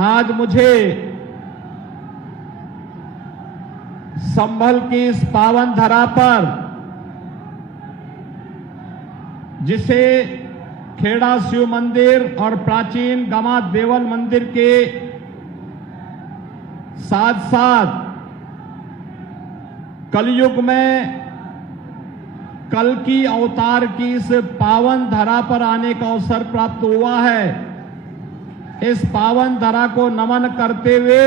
आज मुझे संभल की इस पावन धरा पर, जिसे खेड़ा शिव मंदिर और प्राचीन गमा देवल मंदिर के साथ साथ कलयुग में कल की अवतार की इस पावन धरा पर आने का अवसर प्राप्त हुआ है। इस पावन धरा को नमन करते हुए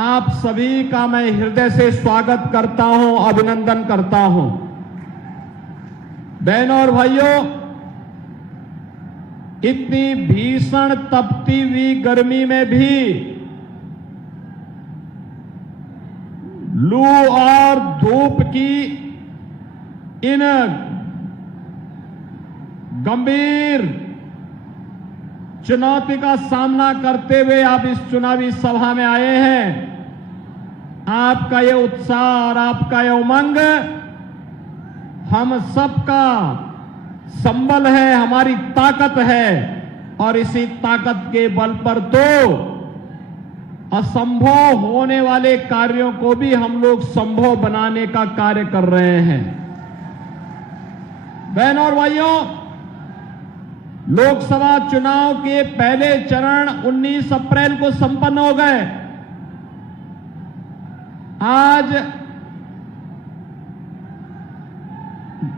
आप सभी का मैं हृदय से स्वागत करता हूं, अभिनंदन करता हूं। बहनों और भाइयों, इतनी भीषण तपती हुई गर्मी में भी लू और धूप की इन गंभीर चुनौती का सामना करते हुए आप इस चुनावी सभा में आए हैं। आपका ये उत्साह और आपका ये उमंग हम सबका संबल है, हमारी ताकत है, और इसी ताकत के बल पर तो असंभव होने वाले कार्यों को भी हम लोग संभव बनाने का कार्य कर रहे हैं। बहनों और भाइयों, लोकसभा चुनाव के पहले चरण 19 अप्रैल को संपन्न हो गए। आज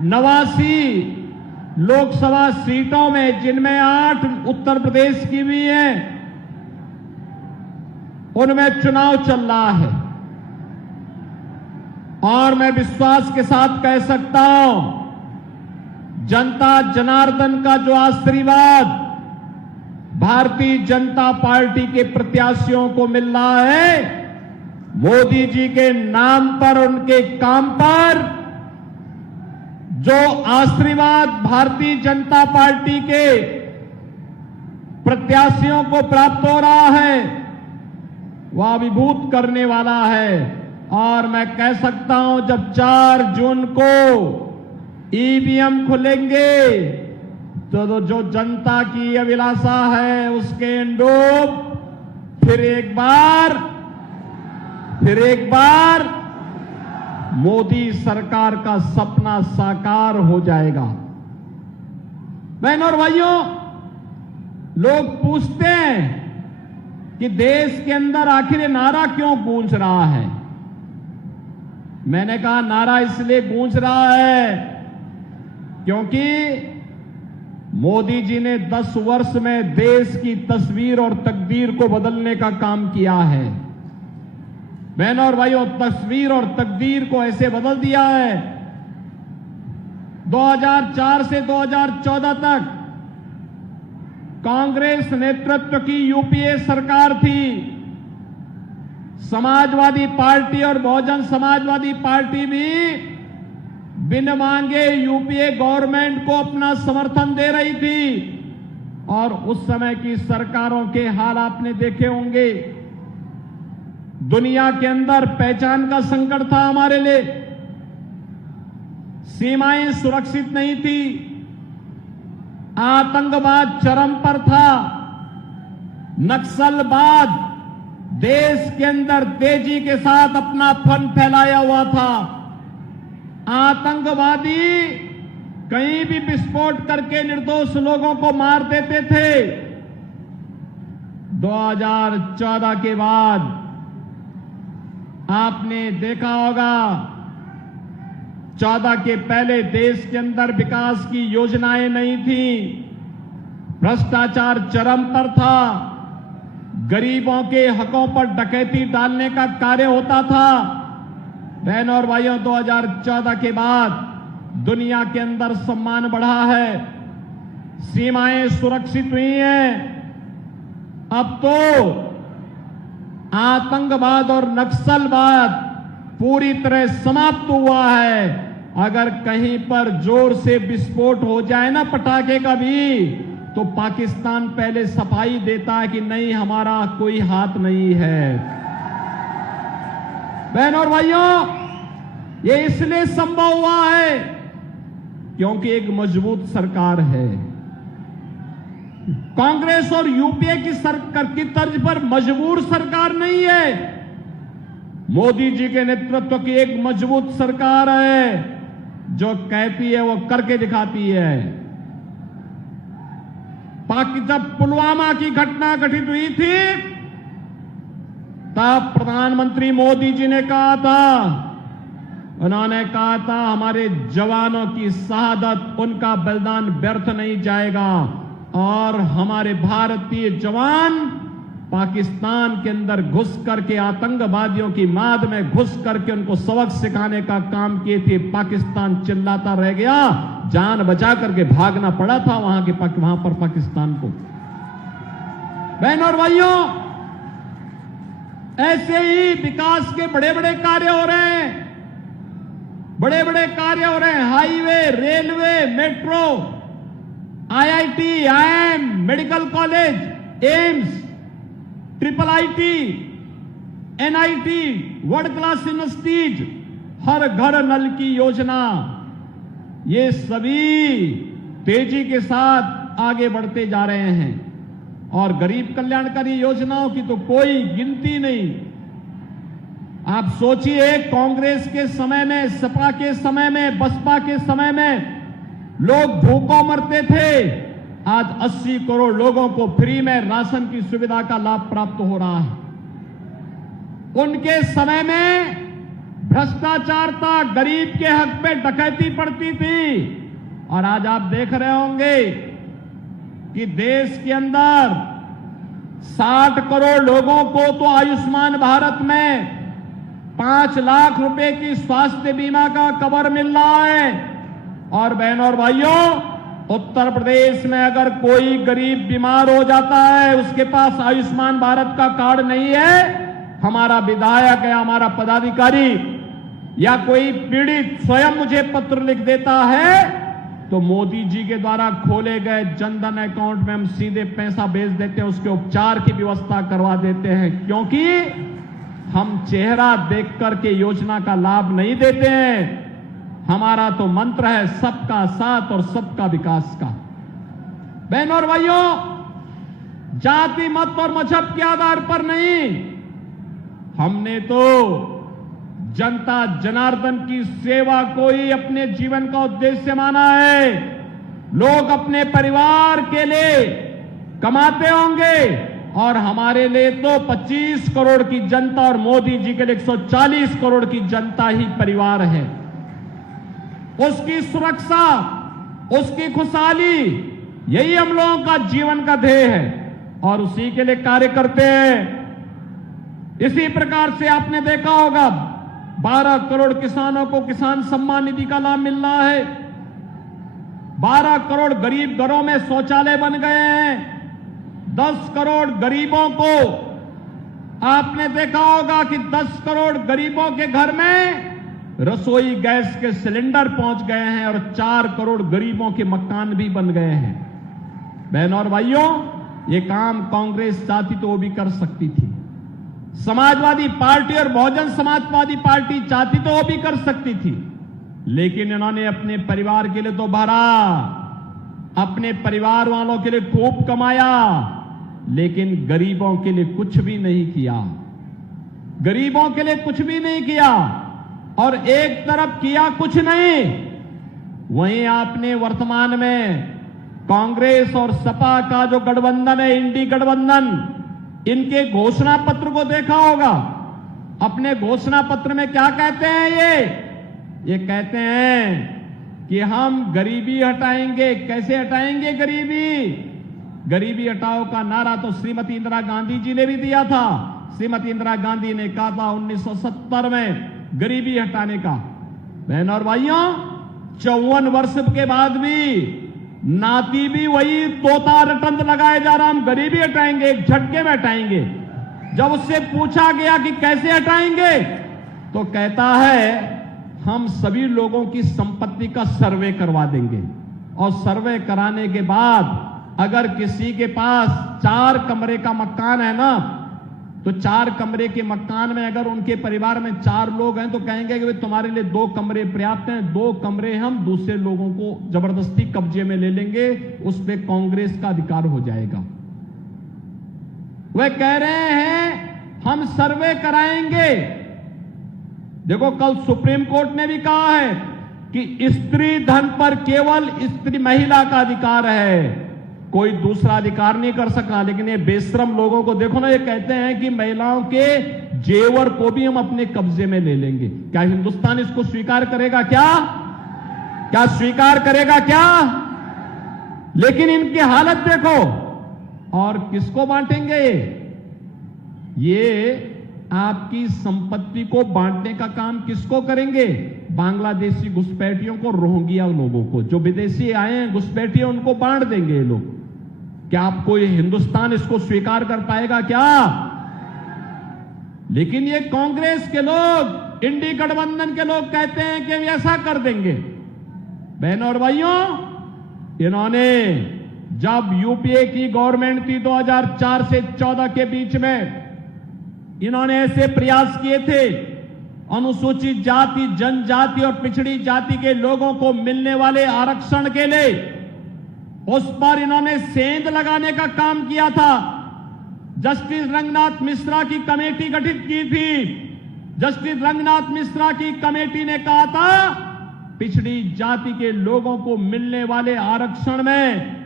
89 लोकसभा सीटों में, जिनमें 8 उत्तर प्रदेश की भी हैं, उनमें चुनाव चल रहा है। और मैं विश्वास के साथ कह सकता हूं, जनता जनार्दन का जो आशीर्वाद भारतीय जनता पार्टी के प्रत्याशियों को मिल रहा है, मोदी जी के नाम पर, उनके काम पर जो आशीर्वाद भारतीय जनता पार्टी के प्रत्याशियों को प्राप्त हो रहा है, वह अभिभूत करने वाला है। और मैं कह सकता हूं, जब 4 जून को ईवीएम खुलेंगे तो जो जनता की अभिलाषा है उसके अनुरूप फिर एक बार मोदी सरकार का सपना साकार हो जाएगा। बहनों और भाइयों, लोग पूछते हैं कि देश के अंदर आखिर ये नारा क्यों गूंज रहा है। मैंने कहा, नारा इसलिए गूंज रहा है क्योंकि मोदी जी ने 10 वर्ष में देश की तस्वीर और तकदीर को बदलने का काम किया है। बहनों और भाइयों, तस्वीर और तकदीर को ऐसे बदल दिया है। 2004 से 2014 तक कांग्रेस नेतृत्व की यूपीए सरकार थी। समाजवादी पार्टी और बहुजन समाजवादी पार्टी भी बिन मांगे यूपीए गवर्नमेंट को अपना समर्थन दे रही थी। और उस समय की सरकारों के हाल आपने देखे होंगे। दुनिया के अंदर पहचान का संकट था हमारे लिए, सीमाएं सुरक्षित नहीं थी, आतंकवाद चरम पर था, नक्सलवाद देश के अंदर तेजी के साथ अपना फन फैलाया हुआ था, आतंकवादी कहीं भी विस्फोट करके निर्दोष लोगों को मार देते थे। 2014 के बाद आपने देखा होगा, 14 के पहले देश के अंदर विकास की योजनाएं नहीं थी, भ्रष्टाचार चरम पर था, गरीबों के हकों पर डकैती डालने का कार्य होता था। बहनों और भाइयों, 2014 के बाद दुनिया के अंदर सम्मान बढ़ा है, सीमाएं सुरक्षित हुई हैं। अब तो आतंकवाद और नक्सलवाद पूरी तरह समाप्त हुआ है। अगर कहीं पर जोर से विस्फोट हो जाए ना पटाखे का भी, तो पाकिस्तान पहले सफाई देता है कि नहीं, हमारा कोई हाथ नहीं है। बहनों और भाइयों, ये इसलिए संभव हुआ है क्योंकि एक मजबूत सरकार है। कांग्रेस और यूपीए की सरकार की तर्ज पर मजबूर सरकार नहीं है। मोदी जी के नेतृत्व की एक मजबूत सरकार है, जो कहती है वो करके दिखाती है। जब पुलवामा की घटना घटित हुई थी, तब प्रधानमंत्री मोदी जी ने कहा था, उन्होंने कहा था हमारे जवानों की शहादत, उनका बलिदान व्यर्थ नहीं जाएगा और हमारे भारतीय जवान पाकिस्तान के अंदर घुस करके आतंकवादियों की माद में घुस करके उनको सबक सिखाने का काम किए थे। पाकिस्तान चिल्लाता रह गया, जान बचा करके भागना पड़ा था वहां पर पाकिस्तान को। बहनों और भाइयों, ऐसे ही विकास के बड़े बड़े कार्य हो रहे हैं, बड़े बड़े कार्य हो रहे हैं। Highway, railway, metro, IIT, IIM, medical college, AIIMS, triple IT, NIT, world class universities, हर घर नल की योजना, ये सभी तेजी के साथ आगे बढ़ते जा रहे हैं। और गरीब कल्याणकारी योजनाओं की तो कोई गिनती नहीं। आप सोचिए, कांग्रेस के समय में, सपा के समय में, बसपा के समय में लोग भूखों मरते थे। आज 80 करोड़ लोगों को फ्री में राशन की सुविधा का लाभ प्राप्त हो रहा है। उनके समय में भ्रष्टाचार था, गरीब के हक पे डकैती पड़ती थी। और आज आप देख रहे होंगे कि देश के अंदर 60 करोड़ लोगों को तो आयुष्मान भारत में 5 लाख रुपए की स्वास्थ्य बीमा का कवर मिल रहा है। और बहनों और भाइयों, उत्तर प्रदेश में अगर कोई गरीब बीमार हो जाता है, उसके पास आयुष्मान भारत का कार्ड नहीं है, हमारा विधायक या हमारा पदाधिकारी या कोई पीड़ित स्वयं मुझे पत्र लिख देता है, तो मोदी जी के द्वारा खोले गए जनधन अकाउंट में हम सीधे पैसा भेज देते हैं, उसके उपचार की व्यवस्था करवा देते हैं। क्योंकि हम चेहरा देख करके योजना का लाभ नहीं देते हैं। हमारा तो मंत्र है सबका साथ और सबका विकास का। बहनों और भाइयों, जाति, मत और मजहब के आधार पर नहीं, हमने तो जनता जनार्दन की सेवा को ही अपने जीवन का उद्देश्य माना है। लोग अपने परिवार के लिए कमाते होंगे और हमारे लिए तो 25 करोड़ की जनता और मोदी जी के लिए 140 करोड़ की जनता ही परिवार है। उसकी सुरक्षा, उसकी खुशहाली, यही हम लोगों का जीवन का ध्येय है और उसी के लिए कार्य करते हैं। इसी प्रकार से आपने देखा होगा 12 करोड़ किसानों को किसान सम्मान निधि का लाभ मिल रहा है। 12 करोड़ गरीब घरों में शौचालय बन गए हैं। 10 करोड़ गरीबों को आपने देखा होगा कि 10 करोड़ गरीबों के घर में रसोई गैस के सिलेंडर पहुंच गए हैं और 4 करोड़ गरीबों के मकान भी बन गए हैं। बहनों और भाइयों, ये काम कांग्रेस चाहती तो वो भी कर सकती थी। समाजवादी पार्टी और बहुजन समाजवादी पार्टी चाहती तो वो भी कर सकती थी, लेकिन इन्होंने अपने परिवार के लिए तो भरा, अपने परिवार वालों के लिए खूब कमाया, लेकिन गरीबों के लिए कुछ भी नहीं किया। गरीबों के लिए कुछ भी नहीं किया। और एक तरफ किया कुछ नहीं, वहीं आपने वर्तमान में कांग्रेस और सपा का जो गठबंधन है, इंडी गठबंधन, इनके घोषणा पत्र को देखा होगा। अपने घोषणा पत्र में क्या कहते हैं ये कहते हैं कि हम गरीबी हटाएंगे। कैसे हटाएंगे गरीबी? गरीबी हटाओ का नारा तो श्रीमती इंदिरा गांधी जी ने भी दिया था। श्रीमती इंदिरा गांधी ने कहा था 1970 में गरीबी हटाने का। बहनों और भाइयों, 54 वर्ष के बाद भी नाती भी वही तोता रटंत लगाए जा रहा, हम गरीबी हटाएंगे, एक झटके में हटाएंगे। जब उससे पूछा गया कि कैसे हटाएंगे, तो कहता है हम सभी लोगों की संपत्ति का सर्वे करवा देंगे और सर्वे कराने के बाद अगर किसी के पास 4 कमरे का मकान है ना, तो 4 कमरे के मकान में अगर उनके परिवार में 4 लोग हैं तो कहेंगे कि तुम्हारे लिए 2 कमरे पर्याप्त हैं, 2 कमरे हम दूसरे लोगों को जबरदस्ती कब्जे में ले लेंगे, उस पे कांग्रेस का अधिकार हो जाएगा। वे कह रहे हैं हम सर्वे कराएंगे। देखो कल सुप्रीम कोर्ट ने भी कहा है कि स्त्री धन पर केवल स्त्री महिला का अधिकार है, कोई दूसरा अधिकार नहीं कर सका। लेकिन ये बेशरम लोगों को देखो ना, ये कहते हैं कि महिलाओं के जेवर को भी हम अपने कब्जे में ले लेंगे। क्या हिंदुस्तान इसको स्वीकार करेगा? क्या स्वीकार करेगा क्या? लेकिन इनकी हालत देखो। और किसको बांटेंगे? ये आपकी संपत्ति को बांटने का काम किसको करेंगे? बांग्लादेशी घुसपैठियों को, रोहिंग्या लोगों को, जो विदेशी आए हैं घुसपैठिए, उनको बांट देंगे ये लोग। क्या आपको ये हिंदुस्तान इसको स्वीकार कर पाएगा क्या? लेकिन ये कांग्रेस के लोग, इंडी गठबंधन के लोग कहते हैं कि हम ऐसा कर देंगे। बहनों और भाइयों, इन्होंने जब यूपीए की गवर्नमेंट थी 2004 से 14 के बीच में, इन्होंने ऐसे प्रयास किए थे अनुसूचित जाति, जनजाति और पिछड़ी जाति के लोगों को मिलने वाले आरक्षण के लिए, उस पर इन्होंने सेंध लगाने का काम किया था। जस्टिस रंगनाथ मिश्रा की कमेटी गठित की थी। जस्टिस रंगनाथ मिश्रा की कमेटी ने कहा था पिछड़ी जाति के लोगों को मिलने वाले आरक्षण में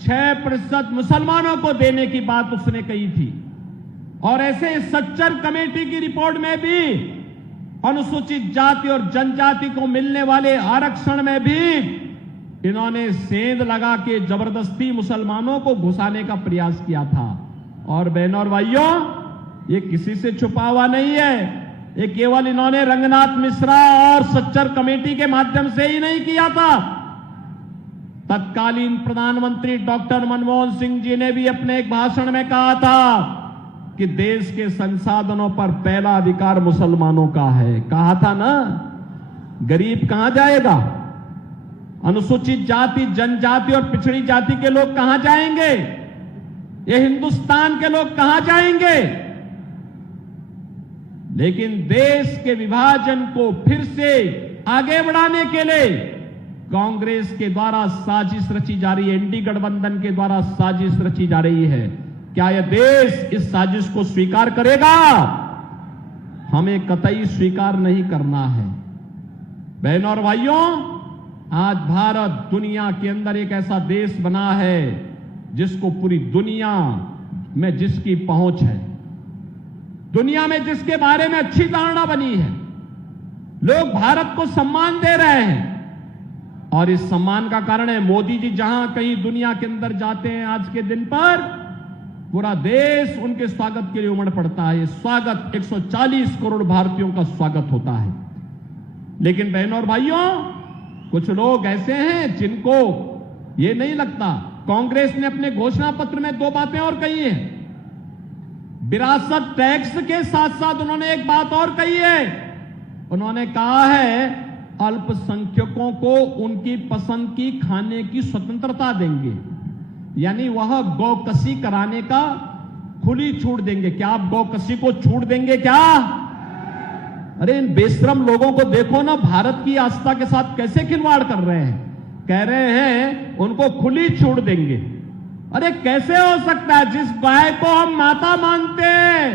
6% मुसलमानों को देने की बात उसने कही थी। और ऐसे सच्चर कमेटी की रिपोर्ट में भी अनुसूचित जाति और जनजाति को मिलने वाले आरक्षण में भी इन्होंने सेंध लगा के जबरदस्ती मुसलमानों को घुसाने का प्रयास किया था। और बहनों और भाइयों, ये किसी से छुपा हुआ नहीं है, ये केवल इन्होंने रंगनाथ मिश्रा और सच्चर कमेटी के माध्यम से ही नहीं किया था। तत्कालीन प्रधानमंत्री डॉक्टर मनमोहन सिंह जी ने भी अपने एक भाषण में कहा था कि देश के संसाधनों पर पहला अधिकार मुसलमानों का है। कहा था ना, गरीब कहां जाएगा? अनुसूचित जाति, जनजाति और पिछड़ी जाति के लोग कहां जाएंगे? ये हिंदुस्तान के लोग कहां जाएंगे? लेकिन देश के विभाजन को फिर से आगे बढ़ाने के लिए कांग्रेस के द्वारा साजिश रची जा रही है, इंडी गठबंधन के द्वारा साजिश रची जा रही है। क्या यह देश इस साजिश को स्वीकार करेगा? हमें कतई स्वीकार नहीं करना है। बहनों और भाइयों, आज भारत दुनिया के अंदर एक ऐसा देश बना है जिसको पूरी दुनिया में जिसकी पहुंच है, दुनिया में जिसके बारे में अच्छी धारणा बनी है, लोग भारत को सम्मान दे रहे हैं। और इस सम्मान का कारण है मोदी जी जहां कहीं दुनिया के अंदर जाते हैं आज के दिन पर, पूरा देश उनके स्वागत के लिए उमड़ पड़ता है। ये स्वागत 140 करोड़ भारतीयों का स्वागत होता है। लेकिन बहनों और भाइयों, कुछ लोग ऐसे हैं जिनको ये नहीं लगता। कांग्रेस ने अपने घोषणा पत्र में 2 बातें और कही हैं। विरासत टैक्स के साथ साथ उन्होंने एक बात और कही है। उन्होंने कहा है अल्पसंख्यकों को उनकी पसंद की खाने की स्वतंत्रता देंगे, यानी वह गौकसी कराने का खुली छूट देंगे। क्या आप गौकसी को छूट देंगे क्या? अरे इन बेशरम लोगों को देखो ना, भारत की आस्था के साथ कैसे खिलवाड़ कर रहे हैं। कह रहे हैं उनको खुली छूट देंगे। अरे कैसे हो सकता है? जिस गाय को हम माता मानते हैं,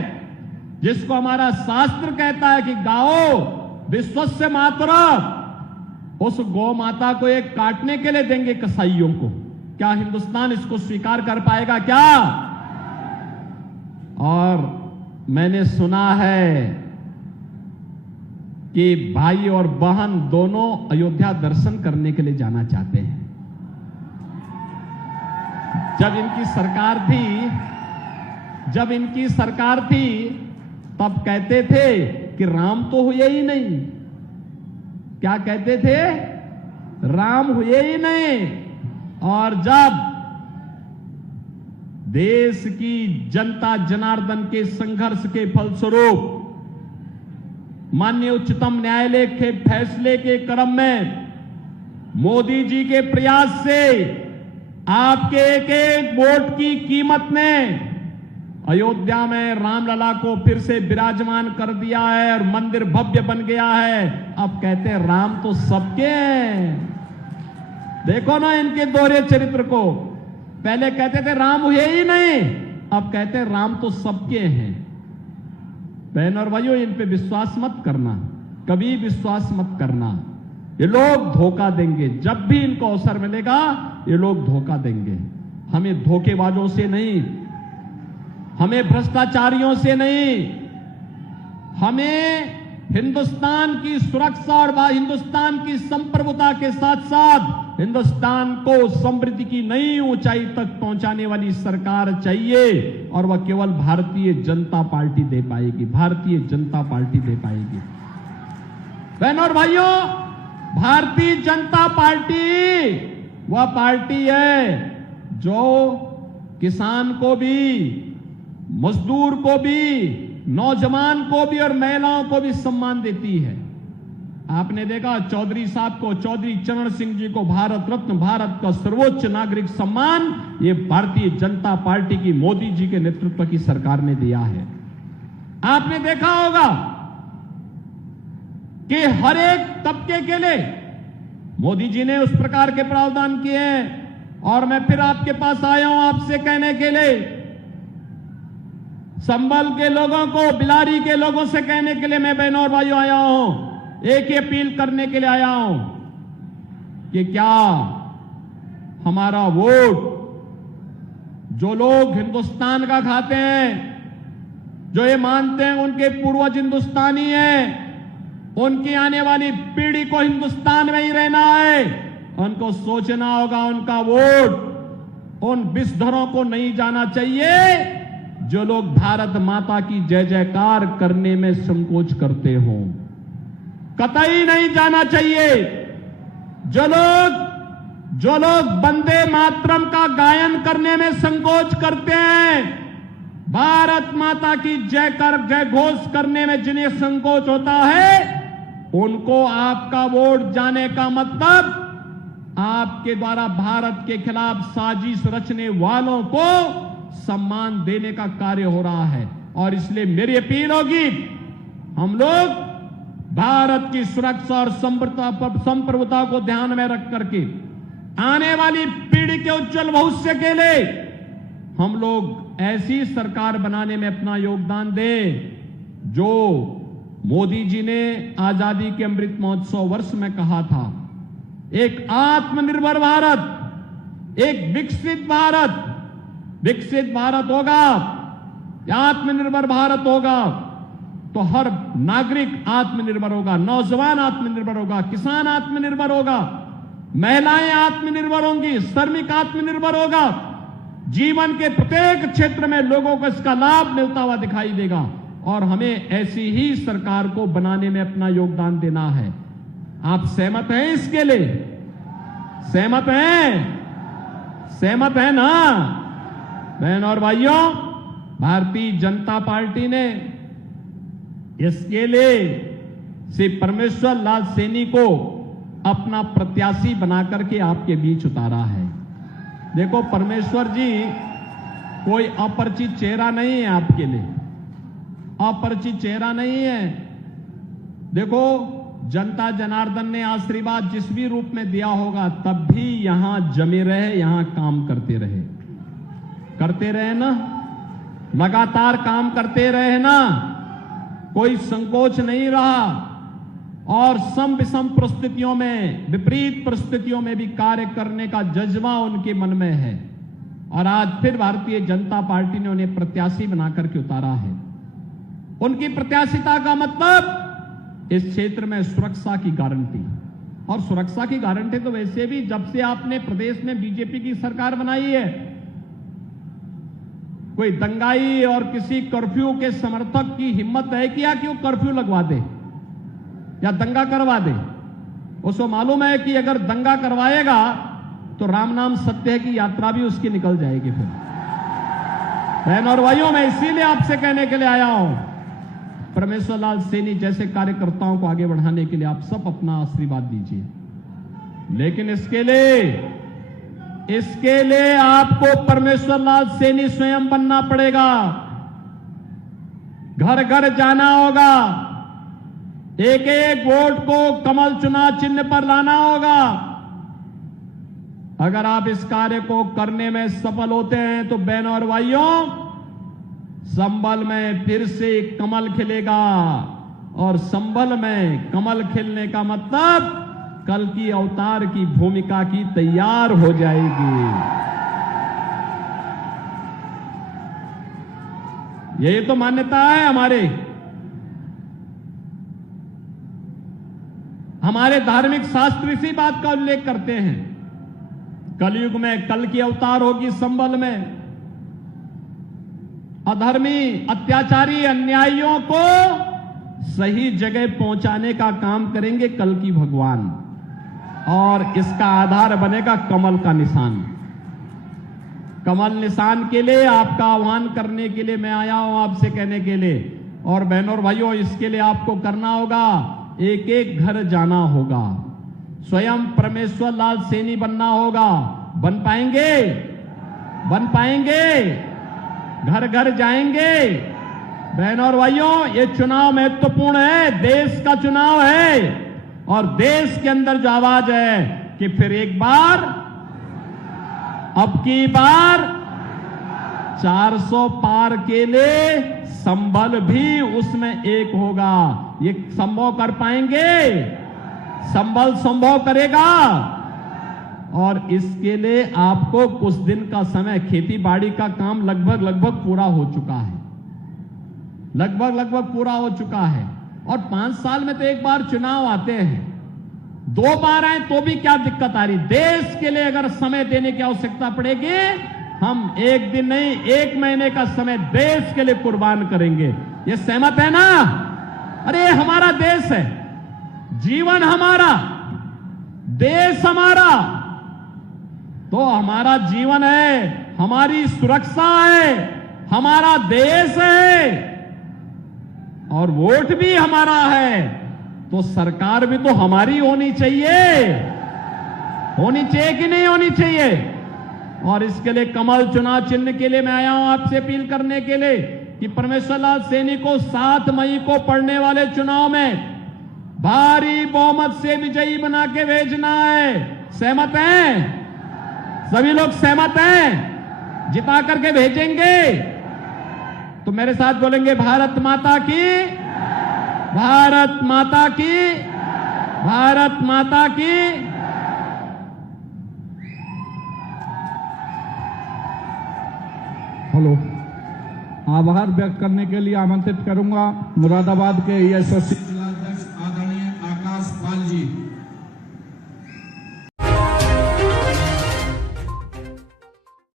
जिसको हमारा शास्त्र कहता है कि गाओ विश्वस्य मातरम्, उस गौ माता को एक काटने के लिए देंगे कसाईयों को। क्या हिंदुस्तान इसको स्वीकार कर पाएगा क्या? और मैंने सुना है कि भाई और बहन दोनों अयोध्या दर्शन करने के लिए जाना चाहते हैं। जब इनकी सरकार थी तब कहते थे कि राम तो हुए ही नहीं। क्या कहते थे? राम हुए ही नहीं। और जब देश की जनता जनार्दन के संघर्ष के फलस्वरूप माननीय उच्चतम न्यायालय के फैसले के क्रम में मोदी जी के प्रयास से आपके एक एक वोट की कीमत में अयोध्या में रामलला को फिर से विराजमान कर दिया है और मंदिर भव्य बन गया है। अब कहते हैं राम तो सबके हैं। देखो ना इनके दोहरे चरित्र को, पहले कहते थे राम हुए ही नहीं, अब कहते हैं राम तो सबके हैं। बहन और भाइयों, इन पे विश्वास मत करना, कभी विश्वास मत करना। ये लोग धोखा देंगे, जब भी इनको अवसर मिलेगा ये लोग धोखा देंगे। हमें धोखेबाजों से नहीं, हमें भ्रष्टाचारियों से नहीं, हमें हिंदुस्तान की सुरक्षा और हिंदुस्तान की संप्रभुता के साथ साथ हिंदुस्तान को समृद्धि की नई ऊंचाई तक पहुंचाने वाली सरकार चाहिए, और वह केवल भारतीय जनता पार्टी दे पाएगी, भारतीय जनता पार्टी दे पाएगी। बहनों और भाइयों, भारतीय जनता पार्टी वह पार्टी है जो किसान को भी, मजदूर को भी, नौजवान को भी और महिलाओं को भी सम्मान देती है। आपने देखा चौधरी साहब को, चौधरी चरण सिंह जी को भारत रत्न, भारत का सर्वोच्च नागरिक सम्मान ये भारतीय जनता पार्टी की, मोदी जी के नेतृत्व की सरकार ने दिया है। आपने देखा होगा कि हर एक तबके के लिए मोदी जी ने उस प्रकार के प्रावधान किए हैं। और मैं फिर आपके पास आया हूं आपसे कहने के लिए, संभल के लोगों को, बिलारी के लोगों से कहने के लिए मैं बहनों और भाइयों आया हूं, एक ही अपील करने के लिए आया हूं कि क्या हमारा वोट जो लोग हिंदुस्तान का खाते हैं, जो ये मानते हैं उनके पूर्वज हिंदुस्तानी हैं, उनकी आने वाली पीढ़ी को हिंदुस्तान में ही रहना है, उनको सोचना होगा उनका वोट उन विषधरों को नहीं जाना चाहिए जो लोग भारत माता की जय जयकार करने में संकोच करते हों। कतई नहीं जाना चाहिए। जो लोग वंदे मातरम का गायन करने में संकोच करते हैं, भारत माता की जय घोष करने में जिन्हें संकोच होता है, उनको आपका वोट जाने का मतलब आपके द्वारा भारत के खिलाफ साजिश रचने वालों को सम्मान देने का कार्य हो रहा है। और इसलिए मेरी अपील होगी, हम लोग भारत की सुरक्षा और संप्रभुता को ध्यान में रख करके आने वाली पीढ़ी के उज्जवल भविष्य के लिए हम लोग ऐसी सरकार बनाने में अपना योगदान दें जो मोदी जी ने आजादी के अमृत महोत्सव वर्ष में कहा था, एक आत्मनिर्भर भारत, एक विकसित भारत। विकसित भारत होगा, आत्मनिर्भर भारत होगा तो हर नागरिक आत्मनिर्भर होगा, नौजवान आत्मनिर्भर होगा, किसान आत्मनिर्भर होगा, महिलाएं आत्मनिर्भर होंगी, श्रमिक आत्मनिर्भर होगा। जीवन के प्रत्येक क्षेत्र में लोगों को इसका लाभ मिलता हुआ दिखाई देगा। और हमें ऐसी ही सरकार को बनाने में अपना योगदान देना है। आप सहमत हैं इसके लिए? सहमत हैं? सहमत है ना? बहन और भाइयों, भारतीय जनता पार्टी ने इसके लिए श्री परमेश्वर लाल सैनी को अपना प्रत्याशी बनाकर के आपके बीच उतारा है। देखो, परमेश्वर जी कोई अपरिचित चेहरा नहीं है आपके लिए, अपरिचित चेहरा नहीं है। देखो, जनता जनार्दन ने आशीर्वाद जिस भी रूप में दिया होगा तब भी यहां जमे रहे, यहां काम करते रहे ना, लगातार काम करते रहे ना, कोई संकोच नहीं रहा। और सम विषम परिस्थितियों में, विपरीत परिस्थितियों में भी कार्य करने का जज्बा उनके मन में है। और आज फिर भारतीय जनता पार्टी ने उन्हें प्रत्याशी बनाकर के उतारा है। उनकी प्रत्याशिता का मतलब इस क्षेत्र में सुरक्षा की गारंटी। और सुरक्षा की गारंटी तो वैसे भी जब से आपने प्रदेश में बीजेपी की सरकार बनाई है, कोई दंगाई और किसी कर्फ्यू के समर्थक की हिम्मत है क्या कि वो कर्फ्यू लगवा दे या दंगा करवा दे? उसको मालूम है कि अगर दंगा करवाएगा तो राम नाम सत्य है की यात्रा भी उसकी निकल जाएगी। फिर बहन और भाइयों, मैं इसीलिए आपसे कहने के लिए आया हूं, परमेश्वर लाल सैनी जैसे कार्यकर्ताओं को आगे बढ़ाने के लिए आप सब अपना आशीर्वाद दीजिए। लेकिन इसके लिए आपको परमेश्वर लाल सैनी स्वयं बनना पड़ेगा। घर घर जाना होगा, एक एक वोट को कमल चुनाव चिन्ह पर लाना होगा। अगर आप इस कार्य को करने में सफल होते हैं तो बहनों और भाइयों, संभल में फिर से कमल खिलेगा, और संभल में कमल खिलने का मतलब कल की अवतार की भूमिका की तैयार हो जाएगी। यही तो मान्यता है हमारे धार्मिक शास्त्र इसी बात का उल्लेख करते हैं। कलयुग में कल की अवतार होगी संभल में। अधर्मी, अत्याचारी, अन्यायियों को सही जगह पहुंचाने का काम करेंगे कल की भगवान, और इसका आधार बनेगा कमल का निशान। कमल निशान के लिए आपका आह्वान करने के लिए मैं आया हूं, आपसे कहने के लिए। और बहनों और भाइयों, इसके लिए आपको करना होगा, एक एक घर जाना होगा, स्वयं परमेश्वर लाल सैनी बनना होगा। बन पाएंगे? बन पाएंगे? घर घर जाएंगे? बहनों और भाइयों, ये चुनाव महत्वपूर्ण है, देश का चुनाव है, और देश के अंदर जो आवाज है कि फिर एक बार, अब की बार 400 पार के लिए संभल भी उसमें एक होगा। ये संभव कर पाएंगे? संभल संभव करेगा। और इसके लिए आपको कुछ दिन का समय, खेती बाड़ी का काम लगभग पूरा हो चुका है, लगभग पूरा हो चुका है। और 5 साल में तो एक बार चुनाव आते हैं, 2 बार आए तो भी क्या दिक्कत आ रही। देश के लिए अगर समय देने की आवश्यकता पड़ेगी, हम 1 दिन नहीं 1 महीने का समय देश के लिए कुर्बान करेंगे। ये सहमत है ना? अरे हमारा देश है, जीवन हमारा, देश हमारा, तो हमारा जीवन है, हमारी सुरक्षा है, हमारा देश है, और वोट भी हमारा है, तो सरकार भी तो हमारी होनी चाहिए। होनी चाहिए कि नहीं होनी चाहिए? और इसके लिए कमल चुनाव चिन्ह के लिए मैं आया हूं आपसे अपील करने के लिए कि परमेश्वर लाल सैनी को 7 मई को पड़ने वाले चुनाव में भारी बहुमत से विजयी बना के भेजना है। सहमत हैं? सभी लोग सहमत हैं? जिता करके भेजेंगे? तो मेरे साथ बोलेंगे, भारत माता की, भारत माता की, भारत माता की। हेलो, आभार व्यक्त करने के लिए आमंत्रित करूंगा मुरादाबाद के यशस्वी